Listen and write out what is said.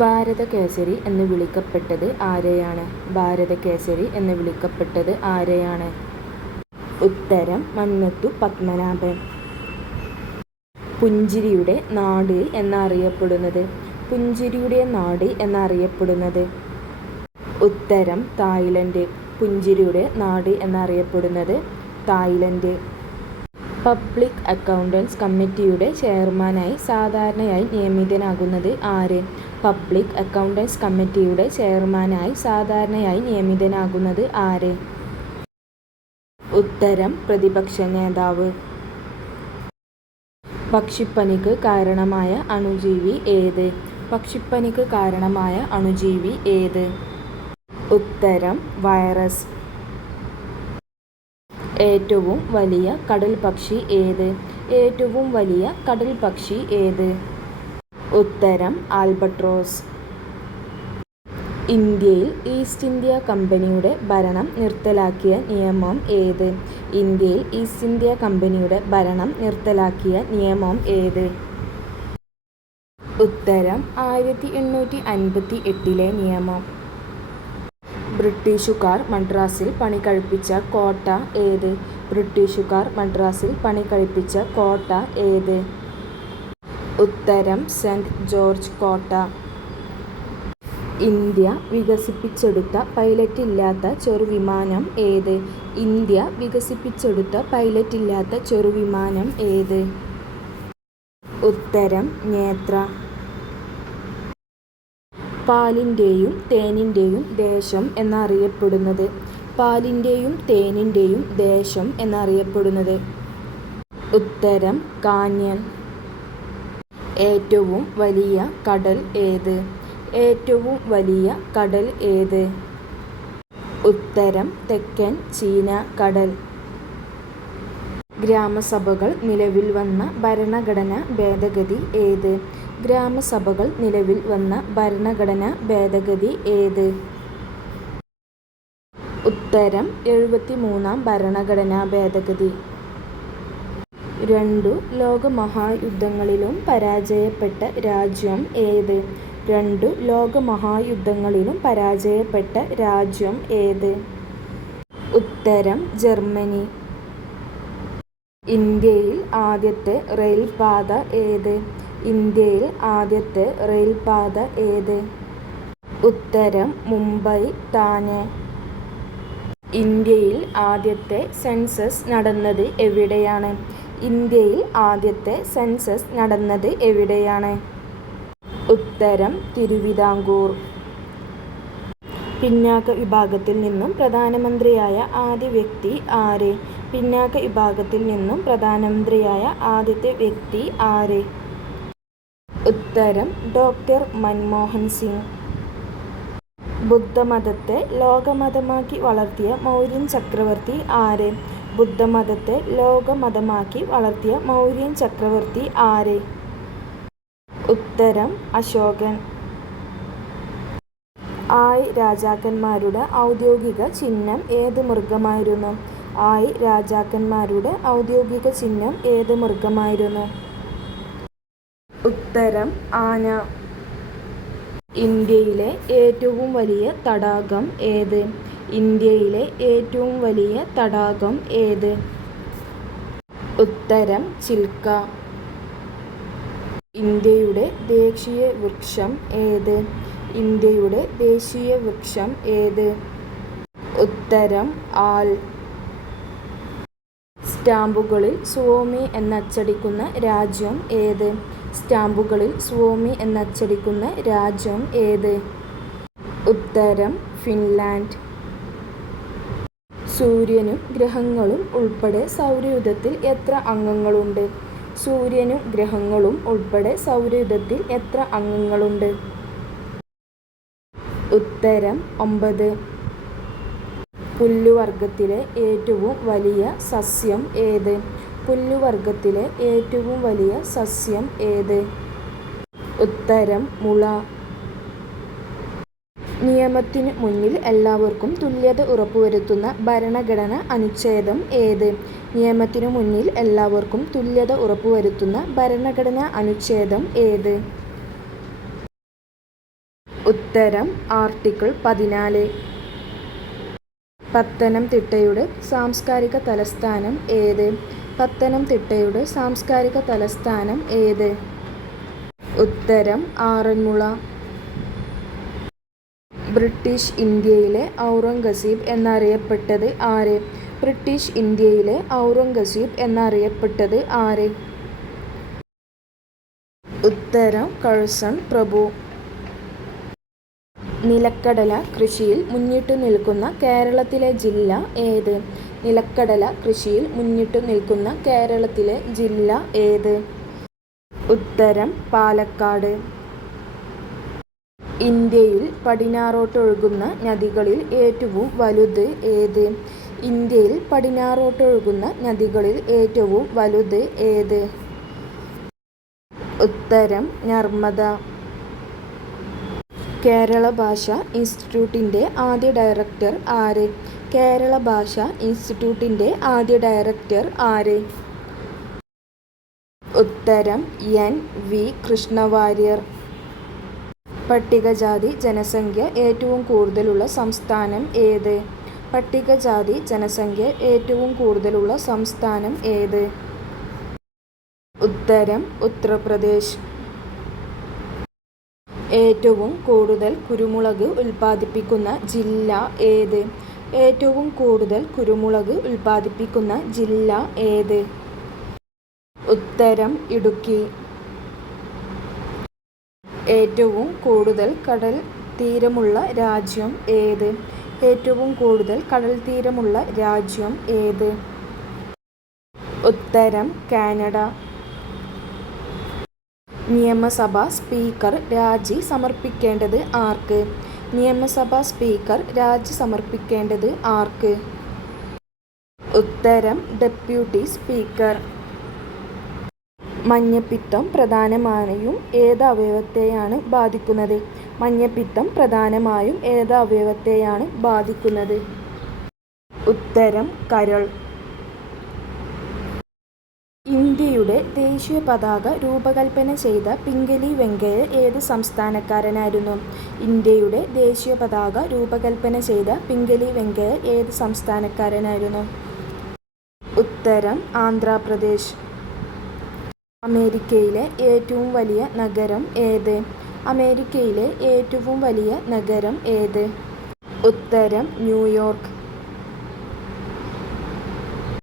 ഭാരതകേസരി എന്ന് വിളിക്കപ്പെട്ടത് ആരെയാണ്? ഭാരതകേസരി എന്ന് വിളിക്കപ്പെട്ടത് ആരെയാണ്? ഉത്തരം മന്നത്തു പത്മനാഭൻ. പുഞ്ചിരിയുടെ നാട് എന്നറിയപ്പെടുന്നത്? പുഞ്ചിരിയുടെ നാട് എന്നറിയപ്പെടുന്നത്? ഉത്തരം തായ്ലൻഡ്. പുഞ്ചിരിയുടെ നാട് എന്നറിയപ്പെടുന്നത് തായ്ലൻഡ്. പബ്ലിക് അക്കൗണ്ടൻസ് കമ്മിറ്റിയുടെ ചെയർമാനായി സാധാരണയായി നിയമിതനാകുന്നത് ആര്? പബ്ലിക് അക്കൗണ്ടൻസ് കമ്മിറ്റിയുടെ ചെയർമാനായി സാധാരണയായി നിയമിതനാകുന്നത് ആര്? ഉത്തരം പ്രതിപക്ഷ നേതാവ്. പക്ഷിപ്പനിക്ക് കാരണമായ അണുജീവി ഏത്? പക്ഷിപ്പനിക്ക് കാരണമായ അണുജീവി ഏത്? ഉത്തരം വൈറസ്. ഏറ്റവും വലിയ കടൽപക്ഷി ഏത്? ഏറ്റവും വലിയ കടൽപക്ഷി ഏത്? ഉത്തരം ആൽബട്രോസ്. ഇന്ത്യയിൽ ഈസ്റ്റ് ഇന്ത്യ കമ്പനിയുടെ ഭരണം നിർത്തലാക്കിയ നിയമം ഏത്? ഇന്ത്യയിൽ ഈസ്റ്റ് ഇന്ത്യ കമ്പനിയുടെ ഭരണം നിർത്തലാക്കിയ നിയമം ഏത്? ഉത്തരം 1858 നിയമം. ബ്രിട്ടീഷുകാർ മദ്രാസിൽ പണികഴിപ്പിച്ച കോട്ട ഏത്? ബ്രിട്ടീഷുകാർ മദ്രാസിൽ പണികഴിപ്പിച്ച കോട്ട ഏത്? ഉത്തരം സെന്റ് ജോർജ് കോട്ട. ഇന്ത്യ വികസിപ്പിച്ചെടുത്ത പൈലറ്റില്ലാത്ത ചെറുവിമാനം ഏത്? ഇന്ത്യ വികസിപ്പിച്ചെടുത്ത പൈലറ്റില്ലാത്ത ചെറുവിമാനം ഏത്? ഉത്തരം നേത്ര. പാലിൻ്റെയും തേനിൻ്റെയും ദേശം എന്നറിയപ്പെടുന്നത്? പാലിൻ്റെയും തേനിൻ്റെയും ദേശം എന്നറിയപ്പെടുന്നത്? ഉത്തരം കാന്യൻ. ഏറ്റവും വലിയ കടൽ ഏത്? ഏറ്റവും വലിയ കടൽ ഏത്? ഉത്തരം തെക്കൻ ചീന കടൽ. ഗ്രാമസഭകൾ നിലവിൽ വന്ന ഭരണഘടനാ ഭേദഗതി ഏത്? ഗ്രാമസഭകൾ നിലവിൽ വന്ന ഭരണഘടനാ ഭേദഗതി ഏത്? ഉത്തരം 73-ാം ഭരണഘടനാ ഭേദഗതി. രണ്ടു ലോകമഹായുദ്ധങ്ങളിലും പരാജയപ്പെട്ട രാജ്യം ഏത്? രണ്ടു ലോകമഹായുദ്ധങ്ങളിലും പരാജയപ്പെട്ട രാജ്യം ഏത്? ഉത്തരം ജർമ്മനി. ഇന്ത്യയിൽ ആദ്യത്തെ റെയിൽപാത ഏത്? ഇന്ത്യയിൽ ആദ്യത്തെ റെയിൽപാത ഏത്? ഉത്തരം മുംബൈ താനെ. ഇന്ത്യയിൽ ആദ്യത്തെ സെൻസസ് നടന്നത് എവിടെയാണ്? ഇന്ത്യയിൽ ആദ്യത്തെ സെൻസസ് നടന്നത് എവിടെയാണ്? ഉത്തരം തിരുവിതാംകൂർ. പിന്നാക്ക വിഭാഗത്തിൽ നിന്നും പ്രധാനമന്ത്രിയായ ആദ്യ വ്യക്തി ആര്? പിന്നാക്ക വിഭാഗത്തിൽ നിന്നും പ്രധാനമന്ത്രിയായ ആദ്യത്തെ വ്യക്തി ആര്? ഉത്തരം ഡോക്ടർ മൻമോഹൻ സിംഗ്. ബുദ്ധമതത്തെ ലോകമതമാക്കി വളർത്തിയ മൗര്യൻ ചക്രവർത്തി ആര്? ബുദ്ധമതത്തെ ലോകമതമാക്കി വളർത്തിയ മൗര്യൻ ചക്രവർത്തി ആര്? ഉത്തരം അശോകൻ. ആയ് രാജാക്കന്മാരുടെ ഔദ്യോഗിക ചിഹ്നം ഏത് മൃഗമായിരുന്നു? ആയ് രാജാക്കന്മാരുടെ ഔദ്യോഗിക ചിഹ്നം ഏത് മൃഗമായിരുന്നു? ഉത്തരം ആന. ഇന്ത്യയിലെ ഏറ്റവും വലിയ തടാകം ഏത്? ഇന്ത്യയിലെ ഏറ്റവും വലിയ തടാകം ഏത്? ഉത്തരം ചിൽക്ക. ഇന്ത്യയുടെ ദേശീയ വൃക്ഷം ഏത്? ഇന്ത്യയുടെ ദേശീയ വൃക്ഷം ഏത്? ഉത്തരം ആൽ. സ്റ്റാമ്പുകളിൽ സ്വാമി എന്നച്ചടിക്കുന്ന രാജ്യം ഏത്? സ്റ്റാമ്പുകളിൽ സ്വാമി എന്നച്ചടിക്കുന്ന രാജ്യം ഏത്? ഉത്തരം ഫിൻലാൻഡ്. സൂര്യനും ഗ്രഹങ്ങളും ഉൾപ്പെടെ സൗരയൂഥത്തിൽ എത്ര അംഗങ്ങളുണ്ട്? സൂര്യനും ഗ്രഹങ്ങളും ഉൾപ്പെടെ സൗരയൂഥത്തിൽ എത്ര അംഗങ്ങളുണ്ട്? ഉത്തരം 9. പുല്ലുവർഗത്തിലെ ഏറ്റവും വലിയ സസ്യം ഏത്? പുല്ലുവർഗത്തിലെ ഏറ്റവും വലിയ സസ്യം ഏത്? ഉത്തരം മുള. നിയമത്തിനു മുന്നിൽ എല്ലാവർക്കും തുല്യത ഉറപ്പുവരുത്തുന്ന ഭരണഘടന അനുച്ഛേദം ഏത്? നിയമത്തിനു മുന്നിൽ എല്ലാവർക്കും തുല്യത ഉറപ്പുവരുത്തുന്ന ഭരണഘടനാ അനുച്ഛേദം ഏത്? ഉത്തരം ആർട്ടിക്കിൾ 14. പത്തനംതിട്ടയുടെ സാംസ്കാരിക തലസ്ഥാനം ഏത്? പത്തനംതിട്ടയുടെ സാംസ്കാരിക തലസ്ഥാനം ഏത്? ഉത്തരം ആറന്മുള. ബ്രിട്ടീഷ് ഇന്ത്യയിലെ ഔറംഗസീബ് എന്നറിയപ്പെട്ടത് ആര്? ബ്രിട്ടീഷ് ഇന്ത്യയിലെ ഔറംഗസീബ് എന്നറിയപ്പെട്ടത് ആര്? ഉത്തരം കഴ്സൺ പ്രഭു. നിലക്കടല കൃഷിയിൽ മുന്നിട്ടു നിൽക്കുന്ന കേരളത്തിലെ ജില്ല ഏത്? നിലക്കടല കൃഷിയിൽ മുന്നിട്ടു നിൽക്കുന്ന കേരളത്തിലെ ജില്ല ഏത്? ഉത്തരം പാലക്കാട്. ഇന്ത്യയിൽ പടിഞ്ഞാറോട്ടൊഴുകുന്ന നദികളിൽ ഏറ്റവും വലുത് ഏത്? ഇന്ത്യയിൽ പടിഞ്ഞാറോട്ടൊഴുകുന്ന നദികളിൽ ഏറ്റവും വലുത് ഏത്? ഉത്തരം നർമ്മദ. കേരള ഭാഷാ ഇൻസ്റ്റിറ്റ്യൂട്ടിൻ്റെ ആദ്യ ഡയറക്ടർ ആര്? കേരള ഭാഷാ ഇൻസ്റ്റിറ്റ്യൂട്ടിൻ്റെ ആദ്യ ഡയറക്ടർ ആര്? ഉത്തരം NV കൃഷ്ണവാര്യർ. പട്ടികജാതി ജനസംഖ്യ ഏറ്റവും കൂടുതലുള്ള സംസ്ഥാനം ഏത്? പട്ടികജാതി ജനസംഖ്യ ഏറ്റവും കൂടുതലുള്ള സംസ്ഥാനം ഏത്? ഉത്തരം ഉത്തർപ്രദേശ്. ഏറ്റവും കൂടുതൽ കുരുമുളക് ഉൽപ്പാദിപ്പിക്കുന്ന ജില്ല ഏത്? ഏറ്റവും കൂടുതൽ കുരുമുളക് ഉൽപ്പാദിപ്പിക്കുന്ന ജില്ല ഏത്? ഉത്തരം ഇടുക്കി. ഏറ്റവും കൂടുതൽ കടൽ തീരമുള്ള രാജ്യം ഏത്? ഏറ്റവും കൂടുതൽ കടൽ തീരമുള്ള രാജ്യം ഏത്? ഉത്തരം കാനഡ. നിയമസഭാ സ്പീക്കർ രാജി സമർപ്പിക്കേണ്ടത് ആർക്ക്? നിയമസഭാ സ്പീക്കർ രാജി സമർപ്പിക്കേണ്ടത് ആർക്ക്? ഉത്തരം ഡെപ്യൂട്ടി സ്പീക്കർ. മഞ്ഞപ്പിത്തം പ്രധാനമായും ഏത് അവയവത്തെയാണ് ബാധിക്കുന്നത്? മഞ്ഞപ്പിത്തം പ്രധാനമായും ഏത് അവയവത്തെയാണ് ബാധിക്കുന്നത്? ഉത്തരം കരൾ. ഇന്ത്യയുടെ ദേശീയ പതാക രൂപകൽപ്പന ചെയ്ത പിംഗലി വെങ്കയ്യ ഏത് സംസ്ഥാനക്കാരനായിരുന്നു? ഇന്ത്യയുടെ ദേശീയ പതാക രൂപകൽപ്പന ചെയ്ത പിംഗലി വെങ്കയ്യ ഏത് സംസ്ഥാനക്കാരനായിരുന്നു? ഉത്തരം ആന്ധ്രാപ്രദേശ്. അമേരിക്കയിലെ ഏറ്റവും വലിയ നഗരം ഏത്? അമേരിക്കയിലെ ഏറ്റവും വലിയ നഗരം ഏത്? ഉത്തരം ന്യൂയോർക്ക്.